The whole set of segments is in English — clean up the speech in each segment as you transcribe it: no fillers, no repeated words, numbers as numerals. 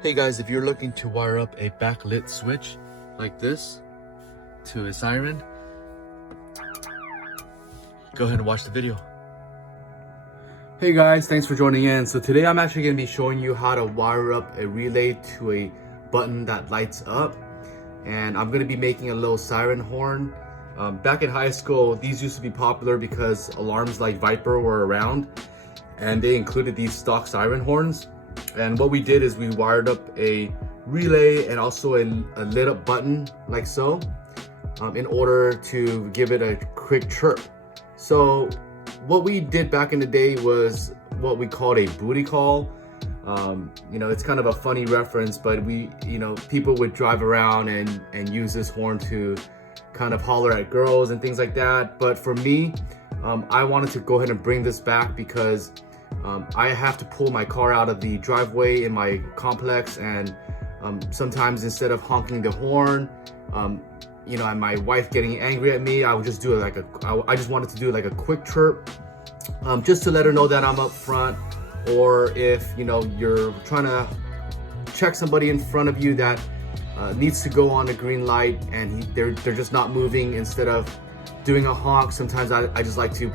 Hey guys, if you're looking to wire up a backlit switch like this to a siren, go ahead and watch the video. Hey guys, thanks for joining in. So today I'm actually going to be showing you how to wire up a relay to a button that lights up. And I'm going to be making a little siren horn. Back in high school, these used to be popular because alarms like Viper were around and they included these stock siren horns. And what we did is we wired up a relay and also a lit up button like so, in order to give it a quick chirp. So what we did back in the day was what we called a booty call. It's kind of a funny reference, but people would drive around and use this horn to kind of holler at girls and things like that. But for me, I wanted to go ahead and bring this back because I have to pull my car out of the driveway in my complex, and sometimes instead of honking the horn, and my wife getting angry at me, I would just do it I just wanted to do like a quick chirp, just to let her know that I'm up front. Or if you're trying to check somebody in front of you that needs to go on a green light and they're just not moving, instead of doing a honk, sometimes I just like to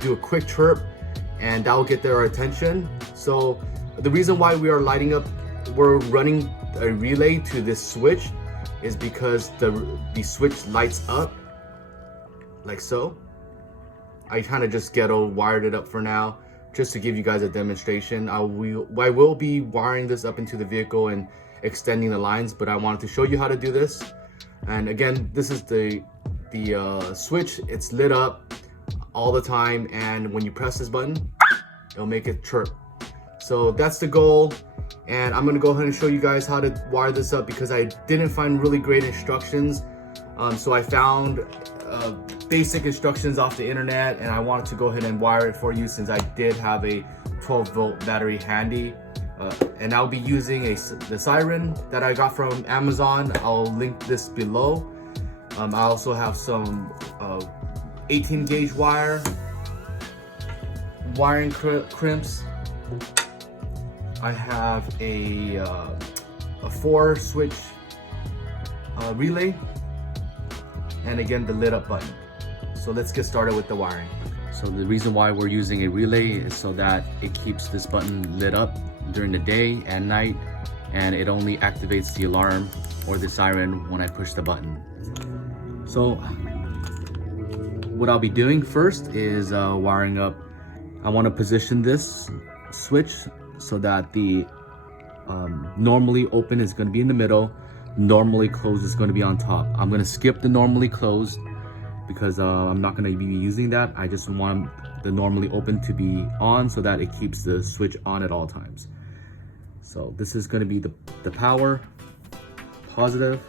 do a quick chirp, and that will get their attention. So the reason why we're running a relay to this switch is because the switch lights up like so. I kind of just ghetto wired it up for now, just to give you guys a demonstration. I will be wiring this up into the vehicle and extending the lines, but I wanted to show you how to do this. And again, this is the switch. It's lit up all the time, and when you press this button, it'll make it chirp. So that's the goal, and I'm gonna go ahead and show you guys how to wire this up because I didn't find really great instructions. So I found basic instructions off the internet, and I wanted to go ahead and wire it for you since I did have a 12-volt battery handy. And I'll be using the siren that I got from Amazon. I'll link this below. I also have some 18 gauge wiring crimps. I have a 4 switch relay, and again the lit up button. So let's get started with the wiring. So the reason why we're using a relay is so that it keeps this button lit up during the day and night, and it only activates the alarm or the siren when I push the button. So what I'll be doing first is wiring up. I want to position this switch so that the normally open is going to be in the middle, normally closed is going to be on top. I'm going to skip the normally closed because I'm not going to be using that. I just want the normally open to be on so that it keeps the switch on at all times. So this is going to be the power, positive.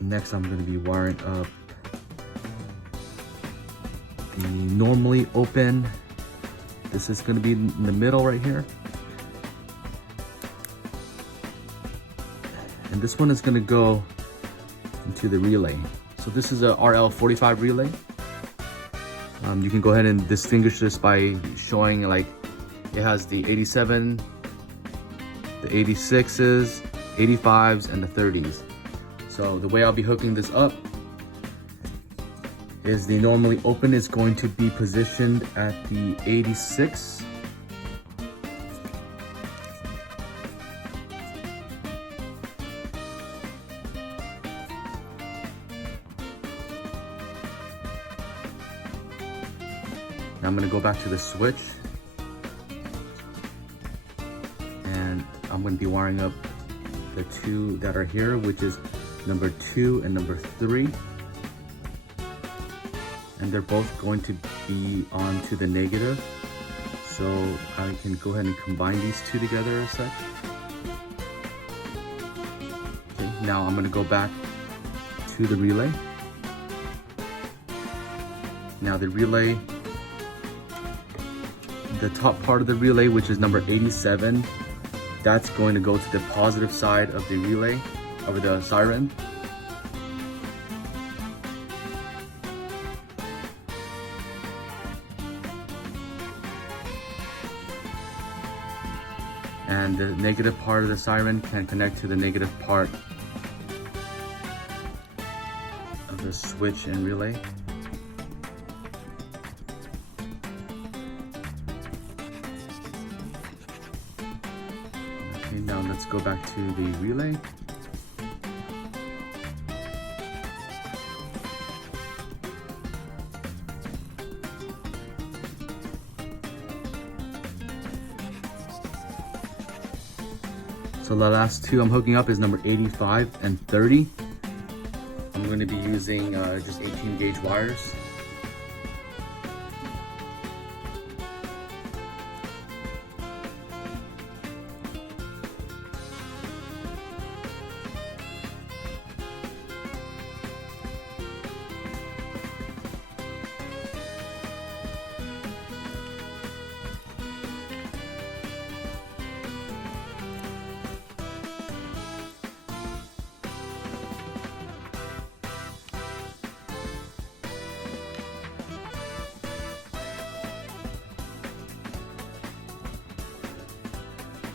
Next, I'm going to be wiring up the normally open. This is going to be in the middle right here. And this one is going to go into the relay. So this is a RL45 relay. You can go ahead and distinguish this by showing like it has the 87, the 86s, 85s, and the 30s. So the way I'll be hooking this up is the normally open is going to be positioned at the 86. Now I'm going to go back to the switch, and I'm going to be wiring up the 2 that are here, which is number 2 and number 3. And they're both going to be on to the negative. So I can go ahead and combine these 2 together as such. Okay, now I'm going to go back to the relay. Now the relay, the top part of the relay, which is number 87, that's going to go to the positive side of the relay, over the siren. and the negative part of the siren can connect to the negative part of the switch and relay. Okay, now let's go back to the relay. So the last two I'm hooking up is number 85 and 30. I'm going to be using just 18 gauge wires.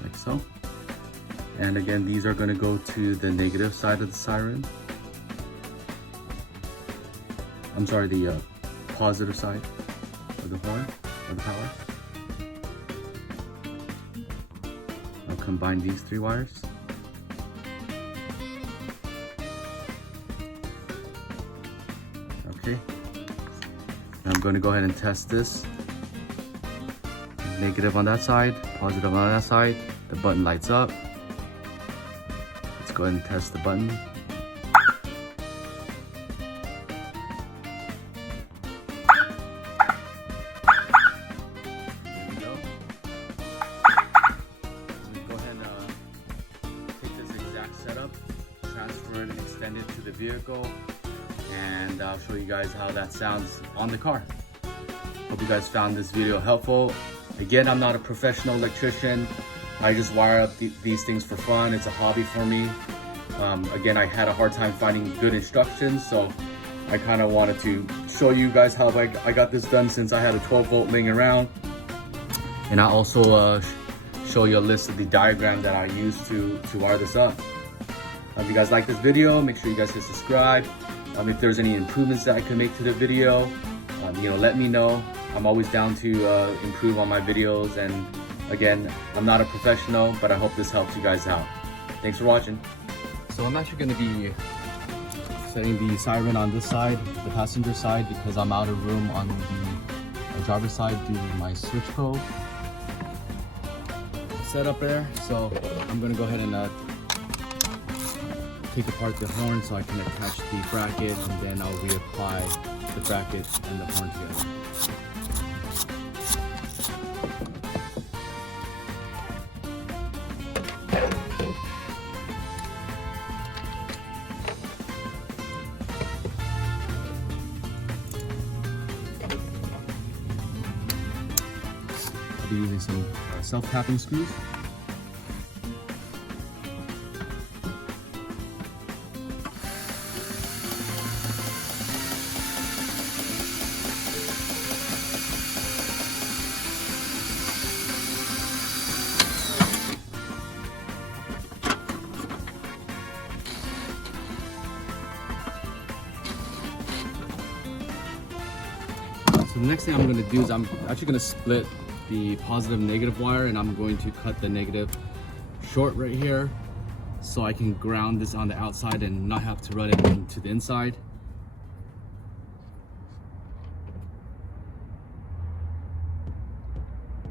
Like so. And again, these are going to go to the negative side of the siren. I'm sorry, the positive side of the horn, of the power. I'll combine these three wires. Okay. I'm going to go ahead and test this. Negative on that side, positive on that side. The button lights up. Let's go ahead and test the button. There we go. Let me go ahead and take this exact setup, transfer it and extend it to the vehicle, and I'll show you guys how that sounds on the car. Hope you guys found this video helpful. Again, I'm not a professional electrician. I just wire up these things for fun. It's a hobby for me. Again, I had a hard time finding good instructions, so I kind of wanted to show you guys how I got this done, since I had a 12 volt laying around. And I also show you a list of the diagram that I used to wire this up. If you guys like this video, make sure you guys hit subscribe. If there's any improvements that I can make to the video, let me know. I'm always down to improve on my videos, and again, I'm not a professional, but I hope this helps you guys out. Thanks for watching. So I'm actually going to be setting the siren on this side, the passenger side, because I'm out of room on the driver's side due to my switch code set up there. So I'm going to go ahead and take apart the horn so I can attach the bracket, and then I'll reapply the bracket and the horn together. I'll be using some self-tapping screws. So the next thing I'm going to do is I'm actually going to split the positive and negative wire, and I'm going to cut the negative short right here so I can ground this on the outside and not have to run it into the inside.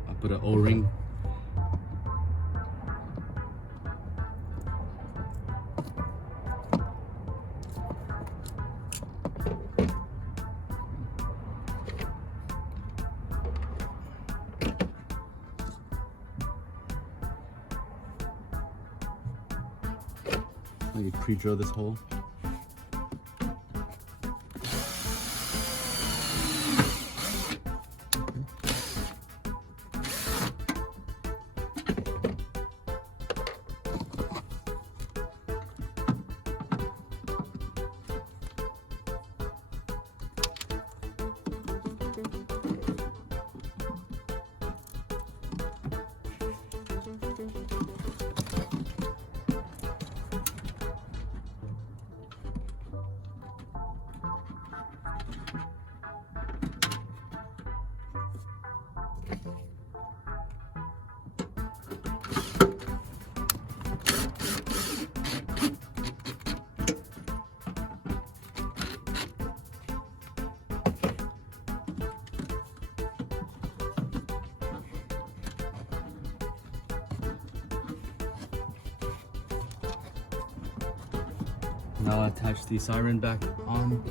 I'll put an O-ring. I could pre-drill this hole. I'll attach the siren back on.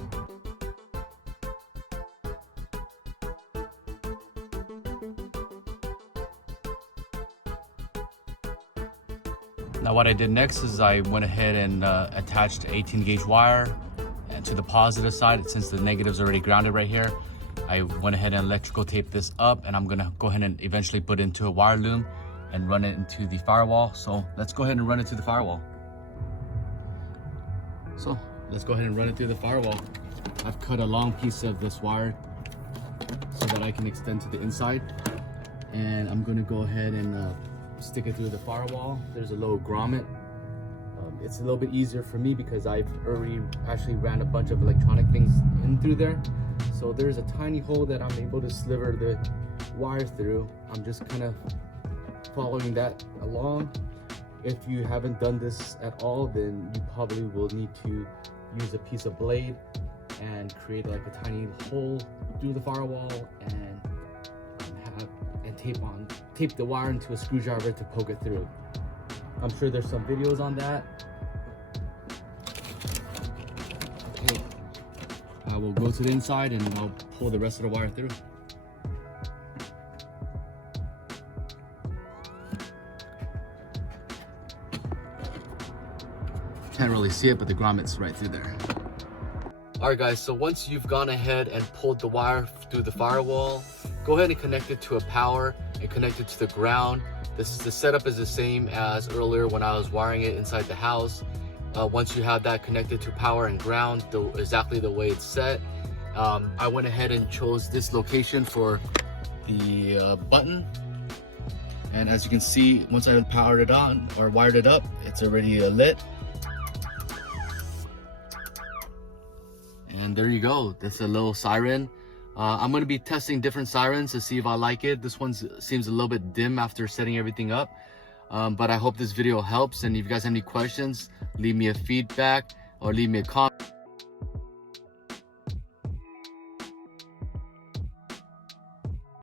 Now what I did next is I went ahead and attached 18 gauge wire, and to the positive side, since the negative's already grounded right here, I went ahead and electrical taped this up, and I'm gonna go ahead and eventually put it into a wire loom and run it into the firewall. So let's go ahead and run it to the firewall. So let's go ahead and run it through the firewall. I've cut a long piece of this wire so that I can extend to the inside, and I'm gonna go ahead and stick it through the firewall. There's a little grommet. It's a little bit easier for me because I've already actually ran a bunch of electronic things in through there. So there's a tiny hole that I'm able to sliver the wire through. I'm just kind of following that along. If you haven't done this at all, then you probably will need to use a piece of blade and create like a tiny hole through the firewall and tape the wire into a screwdriver to poke it through. I'm sure there's some videos on that. Okay. I will go to the inside and I'll pull the rest of the wire through. Can't really see it, but the grommet's right through there. Alright guys, so once you've gone ahead and pulled the wire through the firewall, go ahead and connect it to a power and connect it to the ground. The setup is the same as earlier when I was wiring it inside the house. Once you have that connected to power and ground exactly the way it's set, I went ahead and chose this location for the button. And as you can see, once I powered it on or wired it up, it's already lit. And there you go, that's a little siren. I'm going to be testing different sirens to see if I like it. This one seems a little bit dim after setting everything up. But I hope this video helps, and if you guys have any questions, leave me a feedback or leave me a comment.